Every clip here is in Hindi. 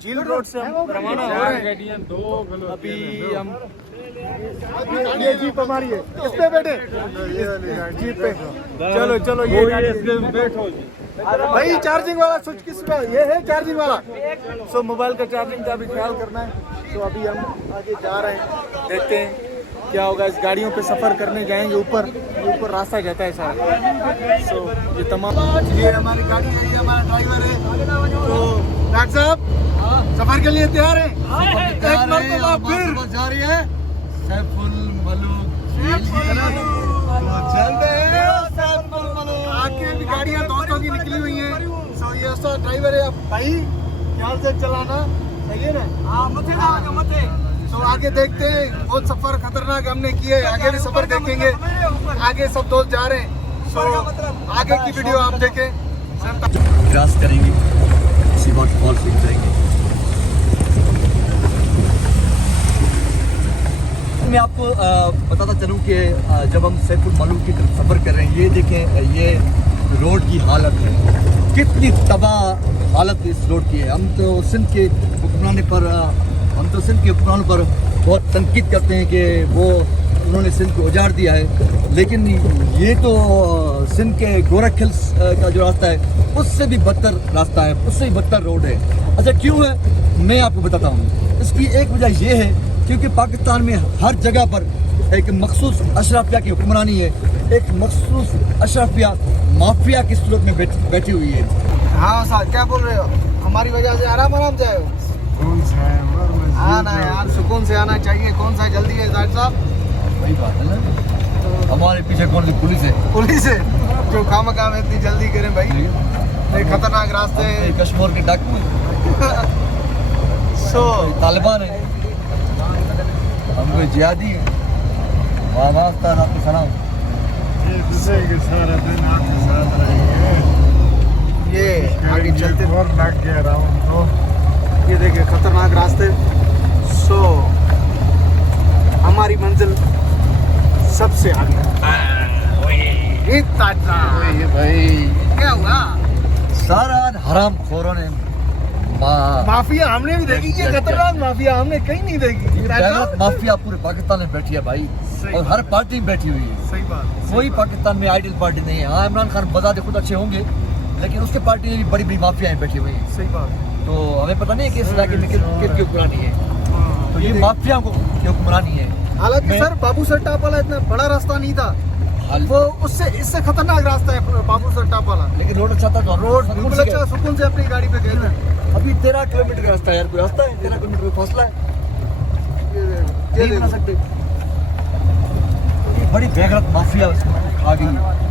झील रोड से हम रवाना हो रहे हैं। अभी हम ये जीप हमारी है, इस पे बैठे जीप पे। चलो चलो ये बैठो भाई। चार्जिंग वाला स्विच किस पे? ये है चार्जिंग वाला। सो मोबाइल का चार्जिंग का भी ख्याल करना है। तो अभी हम आगे जा रहे हैं, देखते हैं क्या होगा। इस गाड़ियों पे सफ़र करने जाएंगे ऊपर, ऊपर रास्ता जाता है सारा। सो ये तमाम, ये हमारी गाड़ी है, ये हमारा ड्राइवर है। तो डॉक्टर साहब सफर के लिए तैयार हैं? एक मरतबा फिर जा रही है सैफुल मलूक। आगे भी गाड़ियाँ दोस्तों की निकली हुई हैं। सो ये उसका ड्राइवर है भाई, ध्यान से चलाना, सही है ना? तो आगे देखते हैं, बहुत सफर खतरनाक हमने किए, आगे भी सफर देखेंगे। आगे सब दोस्त जा रहे हैं। सो आगे की वीडियो आप देखें। क्रॉस करेंगे, इसी वक्त फॉल पिक करेंगे। मैं आपको बताता चलूँ कि जब हम सैफुल मलूक की तरफ सफ़र कर रहे हैं, ये देखें, ये रोड की हालत है, कितनी तबाह हालत इस रोड की है। हम तो सिंध के हुक्मरानों पर बहुत तनकीद करते हैं कि वो उन्होंने सिंध को उजाड़ दिया है, लेकिन ये तो सिंध के गोरख हिल्स का जो रास्ता है उससे भी बदतर रास्ता है, उससे भी बदतर रोड है। अच्छा क्यों है, मैं आपको बताता हूँ। इसकी एक वजह ये है क्योंकि पाकिस्तान में हर जगह पर एक मखसूस अशराफिया की हुक्मरानी है, एक मखसूस अशराफिया माफिया की सूरत में बैठी हुई है। हाँ साहब, क्या बोल रहे हो? हमारी वजह से आराम जाए हो? आना है यार, सुकून से आना चाहिए। कौन सा जल्दी है डॉक्टर साहब? वही बात है ना, हमारे पीछे कौन सी पुलिस है? पुलिस है जो खामखा में इतनी जल्दी करें भाई। ये खतरनाक रास्ते हैं, कश्मीर के डाकू सो तालिबान है, हमको जिहादी आपको सलाम। ये आगे चलते ये देखिए खतरनाक रास्ते। सो हमारी मंजिल सबसे आगे। भाई क्या हुआ? सारा हराम खोरों ने माफिया हमने भी देखी, ये खतरनाक माफिया हमने कहीं नहीं देखी। माफिया पूरे पाकिस्तान में बैठी है भाई, और हर पार्टी में बैठी हुई है। सही बात। कोई पाकिस्तान में आइडियल पार्टी नहीं है। हाँ, इमरान खान बता दे खुद अच्छे होंगे, लेकिन उसके पार्टी में भी बड़ी बड़ी माफियाएं बैठी हुई है। सही बात। तो हमें पता नहीं है कि इस इलाके में किसकी हुक्मरानी है। तो ये माफिया को हुक्मरानी है। हालांकि सर बाबू सर टाप वाला इतना बड़ा रास्ता नहीं था, वो उससे इससे खतरनाक रास्ता है बाबू सर टाप वाला। लेकिन रोड अच्छा था, तो रोड बिल्कुल अच्छा, सुकून से अपनी गाड़ी पे गए थे। अभी 13 किलोमीटर का रास्ता है यार, कोई रास्ता है? 13 किलोमीटर का फासला है, नहीं बना सकते। ये बड़ी बेगरत माफिया उसमें आ गई।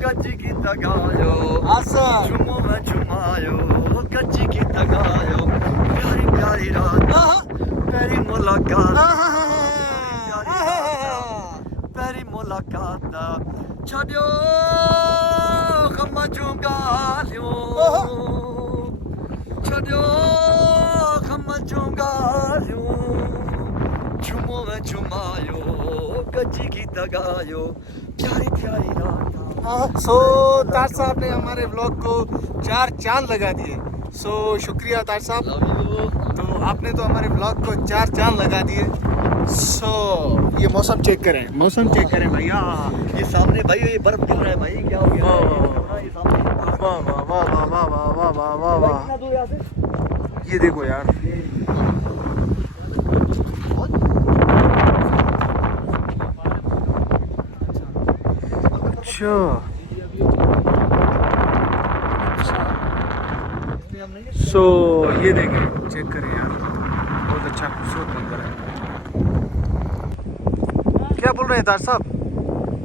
कच्ची की तगायो आसा झुमो मैं झुमायो, कच्ची की तगायो, प्यारी प्यारी रात, प्यारी मुलाकात, प्यारी मुलाकात, छड़ियो खमा जुगालियो, छड़ियो खमा जुगालियो, झुमो मैं झुमायो, कच्ची की तगायो, प्यारी प्यारी रात। सो तार साहब ने हमारे व्लॉग को 4 चांद लगा दिए। सो शुक्रिया तार साहब। तो आपने तो हमारे व्लॉग को 4 चांद लगा दिए। सो ये मौसम चेक करें, मौसम चेक करें भैया। ये सामने भाई ये बर्फ गिर रहा है भाई, क्या हो गया? ये सामने वाह वाह वाह वाह वाह वाह वाह वाह वाह। ये देखो यार, अच्छा सो ये देखें, चेक करें यार, बहुत अच्छा खूबसूरत मंजर है। क्या बोल रहे हैं तार साहब?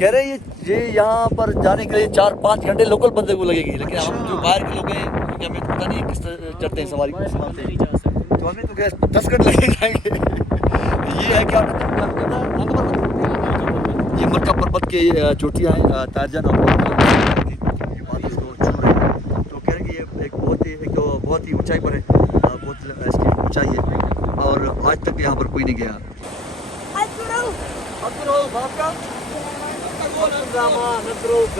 कह रहे हैं ये यहाँ पर जाने के लिए 4-5 घंटे लोकल बंदे को लगेगी, लेकिन हम जो बाहर के लोग हैं क्योंकि हमें पता नहीं किस तरह चढ़ते हैं सवारी, तो हमें तो क्या 10 घंटे लगे जाएंगे। ये है क्या, ये मक्का पर्वत की चोटियाँ हैं, तारजन और तो कह रहे हैं कि ये एक बहुत ही एक तो बहुत ही ऊंचाई पर है, बहुत इसकी ऊंचाई है और आज तक यहाँ पर कोई नहीं गया।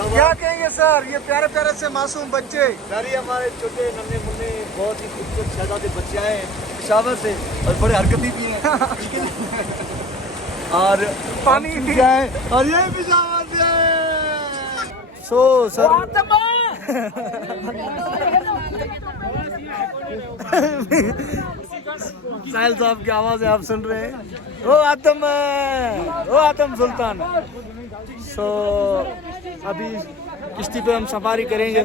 क्या कहेंगे सर, ये प्यारे प्यारे से मासूम बच्चे, सारे हमारे छोटे नन्हे मुन्ने बहुत ही खूबसूरत शहजादे बच्चे आए हैं पेशावर से और बड़े हरकती भी हैं और पानी भी है और ये पेशावर से है। सो सर साहिल साहब की आवाज़ आप सुन रहे हैं, ओ आतम सुल्तान। सो अभी किश्ती पे हम सफारी करेंगे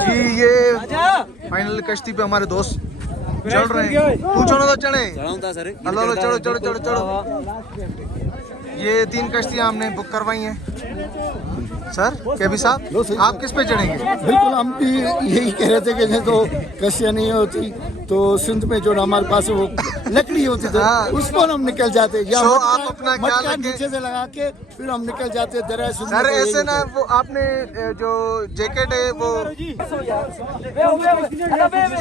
जी। ये फाइनल किश्ती पे हमारे दोस्त चढ़ रहे हैं। तू चढ़ो तो चढ़े, चलो चढ़ो चढ़ो चढ़ो चढ़ो। ये 3 कश्तियाँ हमने बुक करवाई हैं। सर केबी साहब, आप किस पे चढ़ेंगे? बिल्कुल, हम भी यही कह रहे थे कि तो कश्तियाँ नहीं होती तो सिंध में जो हमारे पास वो लकड़ी होती थी उस पर हम निकल जाते, या तो आप अपना ख्याल रखें, नीचे से लगा के फिर हम निकल जाते दरिया सिंध। सर ऐसे ना, वो आपने जो जैकेट है वो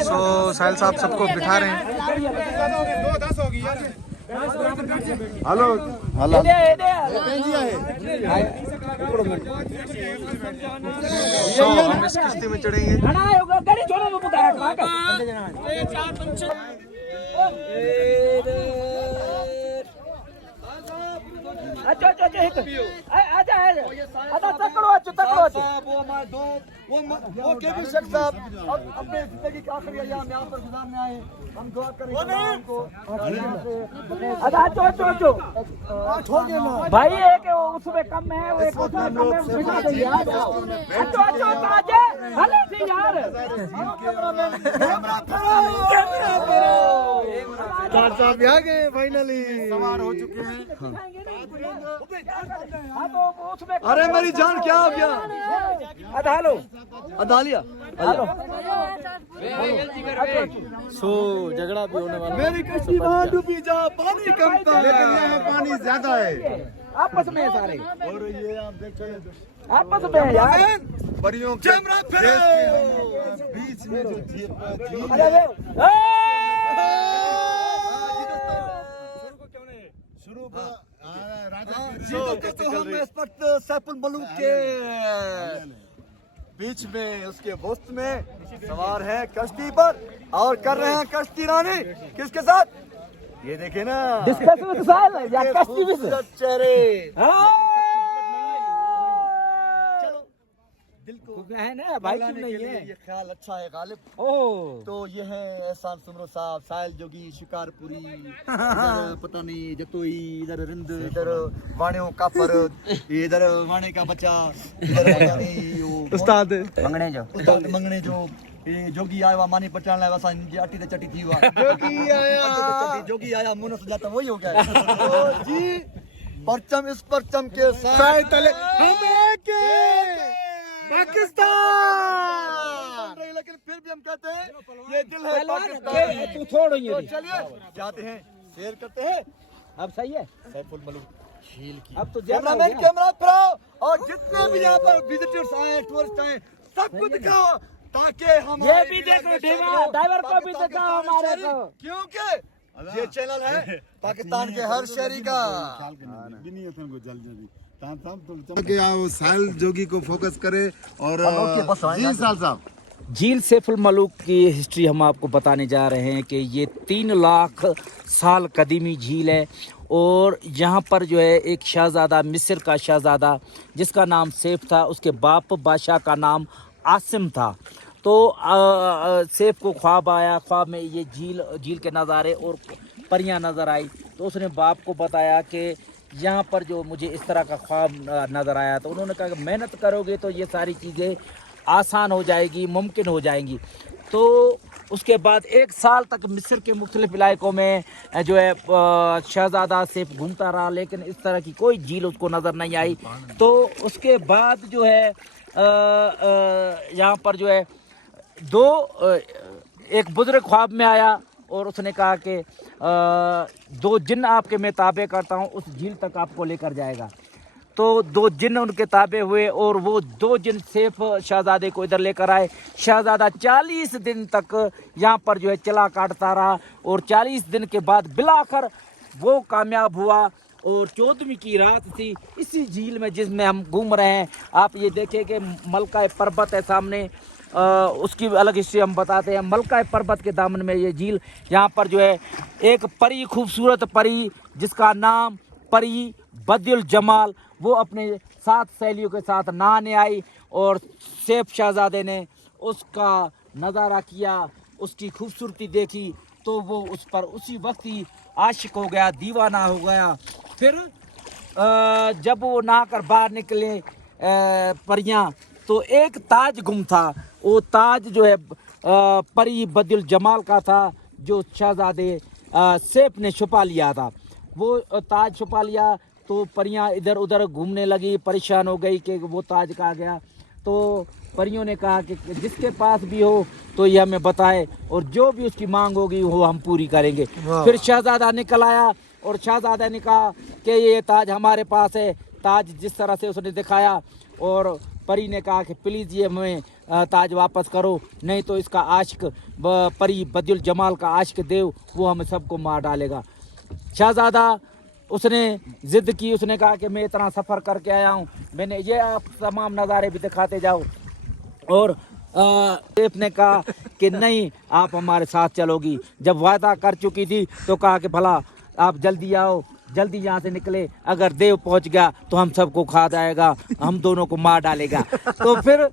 सो साहिल साहब सबको बिठा रहे हैं। हेलो हेलो सो हम इस किश्ती में चढ़ेंगे। वो केबी शेख साहब अपने जिंदगी के आखिरी अय्याम यहाँ पर गुजारने आए, हम दुआ करेंगे उनको। भाई एक उसमें कम है, वो एक उसमें कम है, बिठा दे यार। हले थी यार। साहब आ गए फाइनली, सवार हो चुके हैं। अरे मेरी जान क्या हो गया? हेलो अदालिया सो झगड़ा भी होने वाला। मेरी कश्ती वहाँ डूबी जा, पानी कम था लेकिन यहाँ पानी ज्यादा है आपस में सारे, और ये आप देखें आपस में यार। परियों के कैमरा फिरो। बीच में जो झील अरे वे, शुरू तो हम इस वक्त सैफुल मलूक के बीच में उसके वस्त में सवार है कश्ती पर और कर रहे हैं कश्ती रानी किसके साथ? ये देखे ना, डिस्कस विद साहिल या कश्ती विद चेहरे। दिल को है ना भाई, क्यों नहीं है? ये ख्याल अच्छा है गालिब। ओह तो ये है एहसान सुमरो साहब, साहिल जोगी, शिकारपुरी, इधर पता नहीं जतोई, इधर रिंद, इधर वाणियों का फर्द, इधर वाणे का बच्चा, इधर पता नहीं वो उस्ताद मंगने जो ये जोगी आया हुआ मानी पहचान लाया वैसा अटी ते चटी थी हुआ जोगी आया मुनस जाता वही हो गया। तो जी परचम इस परचम के साथ तले हम एक पाकिस्तान, लेकिन फिर भी हम कहते हैं ये दिल है पाकिस्तान। तू छोड़ो ये, तो चलिए जाते हैं, शेयर करते हैं। अब सही है, सैफुल मलूक झील की। अब तो ज्यादा हो कैमरामैन गया। कैमरा फिराओ और जितने भी यहाँ पर विजिटर्स आए, टूरिस्ट आए, सबको दिखाओ ताकि हम ये भी देखो, ड्राइवर को भी दिखाओ हमारे को, क्योंकि ये चैनल है पाकिस्तान के हर शहरी का। कि वो साहिल जोगी को फोकस करे और जी साल साहब झील सैफुल मलूक की हिस्ट्री हम आपको बताने जा रहे हैं कि ये 3 लाख साल कदीमी झील है और यहाँ पर जो है एक शहज़ादा, मिस्र का शहज़ादा जिसका नाम सैफ था, उसके बाप बादशाह का नाम आसिम था। तो सैफ को ख्वाब आया, ख्वाब में ये झील के नज़ारे और परियां नज़र आई। तो उसने बाप को बताया कि यहाँ पर जो मुझे इस तरह का ख्वाब नज़र आया। तो उन्होंने कहा कि मेहनत करोगे तो ये सारी चीज़ें आसान हो जाएगी, मुमकिन हो जाएंगी। तो उसके बाद 1 साल तक मिस्र के मुख्तलिफ इलाकों में जो है शहज़ादा सैफ घूमता रहा, लेकिन इस तरह की कोई झील उसको नज़र नहीं आई। तो उसके बाद जो है यहाँ पर जो है एक बुजुर्ग ख्वाब में आया और उसने कहा कि 2 जिन्न आपके मैं ताबे करता हूँ, उस झील तक आपको लेकर जाएगा। तो 2 जिन उनके ताबे हुए और वो 2 जिन सैफ शहजादे को इधर लेकर आए। शहजादा 40 दिन तक यहाँ पर जो है चला काटता रहा और 40 दिन के बाद बिलाखर वो कामयाब हुआ। और 14वीं की रात थी इसी झील में जिसमें हम घूम रहे हैं। आप ये देखें कि मलका पर्वत है सामने, उसकी अलग हिस्ट्री हम बताते हैं। मलका पर्वत के दामन में ये झील, यहाँ पर जो है एक परी, खूबसूरत परी जिसका नाम परी बदियुल जमाल, वो अपने 7 सहेलियों के साथ नहाने आई और सैफ शहजादे ने उसका नज़ारा किया, उसकी खूबसूरती देखी तो वो उस पर उसी वक्त ही आशिक हो गया, दीवाना हो गया। फिर जब वो नहाकर बाहर निकले परियां तो एक ताज गुम था। वो ताज जो है परी बदियुल जमाल का था जो शहजादे सैफ ने छुपा लिया था। वो ताज छुपा लिया तो परियां इधर उधर घूमने लगी, परेशान हो गई कि वो ताज कहाँ गया। तो परियों ने कहा कि जिसके पास भी हो तो ये हमें बताए और जो भी उसकी मांग होगी वो हम पूरी करेंगे। फिर शहजादा निकल आया और शहजादा ने कहा कि ये ताज हमारे पास है। ताज जिस तरह से उसने दिखाया और परी ने कहा कि प्लीज़ ये हमें ताज वापस करो, नहीं तो इसका आशिक परी बदियुल जमाल का आशिक देव वो हमें सबको मार डालेगा। शहजादा उसने ज़िद की, उसने कहा कि मैं इतना सफ़र करके आया हूँ, मैंने ये आप तमाम नज़ारे भी दिखाते जाओ। और सैफ ने कहा कि नहीं आप हमारे साथ चलोगी। जब वादा कर चुकी थी तो कहा कि भला आप जल्दी आओ, जल्दी यहाँ से निकले, अगर देव पहुँच गया तो हम सबको खा जाएगा, हम दोनों को मार डालेगा। तो फिर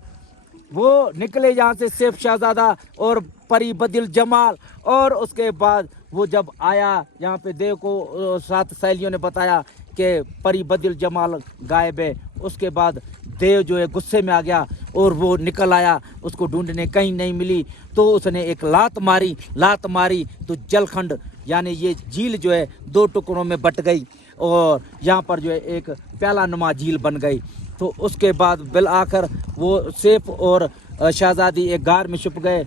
वो निकले यहाँ से सैफ शहजादा और परी बदियुल जमाल। और उसके बाद वो जब आया यहाँ पे देव को 7 सहेलियों ने बताया कि परी बदियुल जमाल गायब है। उसके बाद देव जो है गुस्से में आ गया और वो निकल आया, उसको ढूंढने कहीं नहीं मिली तो उसने एक लात मारी तो जलखंड यानी ये झील जो है 2 टुकड़ों में बट गई और यहाँ पर जो है एक प्याला नुमा झील बन गई। तो उसके बाद बिल आखिर वो सैफ और शहजादी एक गार में छुप गए।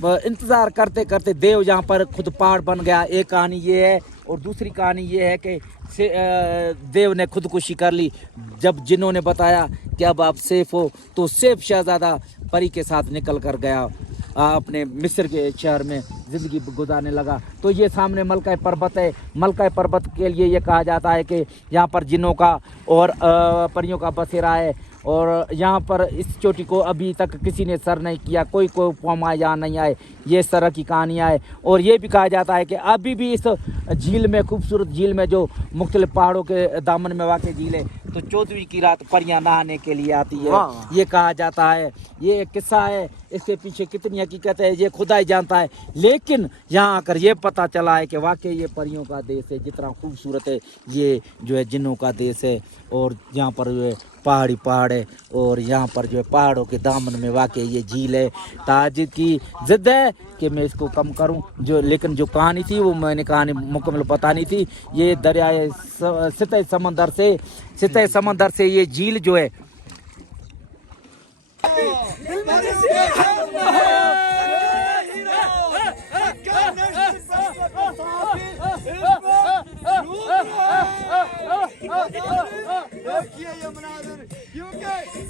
इंतज़ार करते करते देव यहाँ पर खुद पहाड़ बन गया। एक कहानी ये है और दूसरी कहानी ये है कि देव ने खुदकुशी कर ली। जब जिन्होंने बताया कि अब आप सैफ हो तो सैफ शहजादा परी के साथ निकल कर गया अपने मिस्र के शहर में ज़िंदगी गुजारने लगा। तो ये सामने मलका पर्वत है। मलका पर्वत के लिए ये कहा जाता है कि यहाँ पर जिन्नों का और परियों का बसेरा है और यहाँ पर इस चोटी को अभी तक किसी ने सर नहीं किया, कोई पौमा यहाँ नहीं आए। ये इस तरह की कहानियाँ है। और ये भी कहा जाता है कि अभी भी इस झील में, खूबसूरत झील में जो मुख्तलिफ पहाड़ों के दामन में वाक़ झील है, तो 14वीं की रात परियां नहाने के लिए आती है। ये कहा जाता है, ये एक किस्सा है, इसके पीछे कितनी हकीकत है ये खुदा ही जानता है। लेकिन यहाँ आकर ये पता चला है कि वाकई ये परियों का देश है, जितना खूबसूरत है ये जो है जिन्नों का देश है। और यहाँ पर जो है पहाड़ है और यहाँ पर जो है पहाड़ों के दामन में वाकई ये झील है। ताज की जिद है कि मैं इसको कम करूं लेकिन जो कहानी थी वो मैंने कहानी मुकम्मल पता नहीं थी। ये दरियाए सितह समंदर से ये झील जो है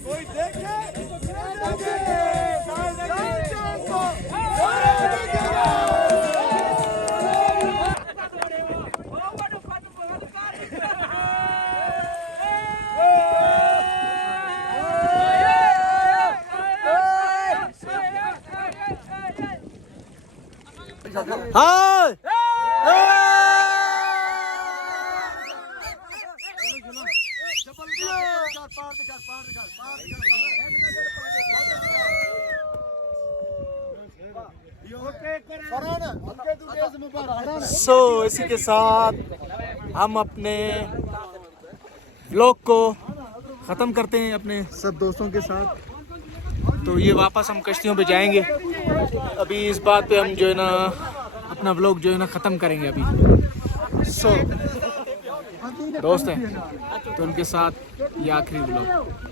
कोई देखे हाँ इसी के साथ हम अपने व्लॉग को ख़त्म करते हैं अपने सब दोस्तों के साथ। तो ये वापस हम कश्तियों पे जाएंगे। अभी इस बात पे हम जो है ना अपना व्लॉग जो है ना ख़त्म करेंगे अभी। दोस्त हैं तो उनके साथ ये आखिरी व्लॉग।